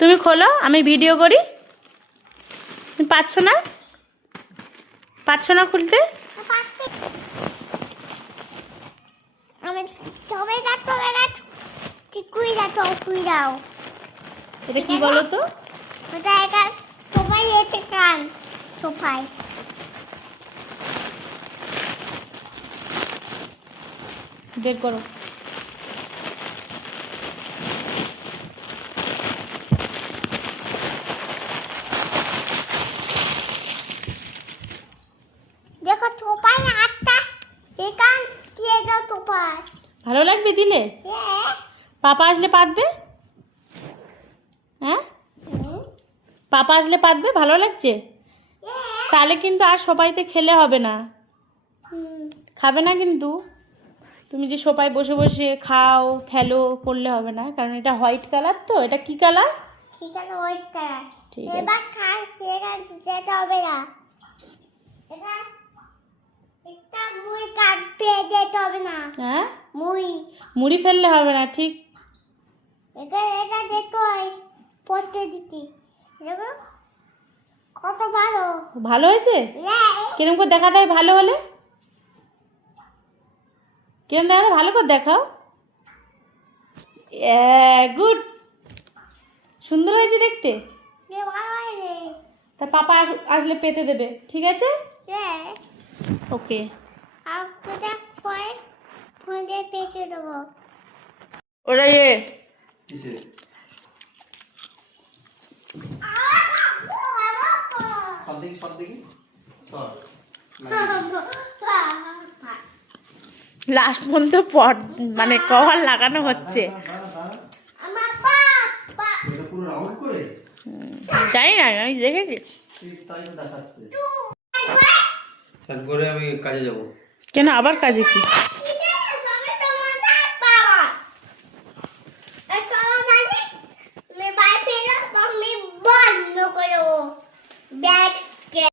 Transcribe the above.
তুমি খোলো, আমি ভিডিও করি। তুমি পারছো না? পারছো না খুলতে? এটা কি বলো তো? বের করো। দেখো ছোপাই আটটা এখান দিয়ে দাও ছোপাই। ভালো লাগবে দিলে? পাপা আসলে পাতবে? হ্যাঁ, পাপা আসলে পাতবে? ভালো লাগছে? তাহলে কিন্তু আর সবাইতে খেলে হবে না, খাবে না কিন্তু। তুমি যে সবাই বসে বসে খাও ফেলো করলে হবে না, কারণ এটা হোয়াইট কালার। তো এটা কি কালার? ঠিক আছে হোয়াইট কালার। ঠিক আছে। এবার খাই সেখান যেতে হবে না। এটা একটা মুড়ি কাটতে যেতে হবে না। হ্যাঁ, মুড়ি মুড়ি ফেললে হবে না, ঠিক। এটা দেখতে হয় পড়তে দিতে। দেখো কত ভালো। ভালো হয়েছে? কিরম করে দেখা দেয় ভালো হলে? কিরম দেখা দেয়? ভালো করে দেখাও। গুড, সুন্দর হয়েছে দেখতে। তা পাপা আসলে পেতে দেবে, ঠিক আছে? ওকে। পেটে দেবো। ওরা লাস্ট পর্যন্ত মানে কভার লাগানো হচ্ছে। জানি না, আমি দেখেছি। তারপরে আমি কাজে যাব। কেন আবার কাজে কি?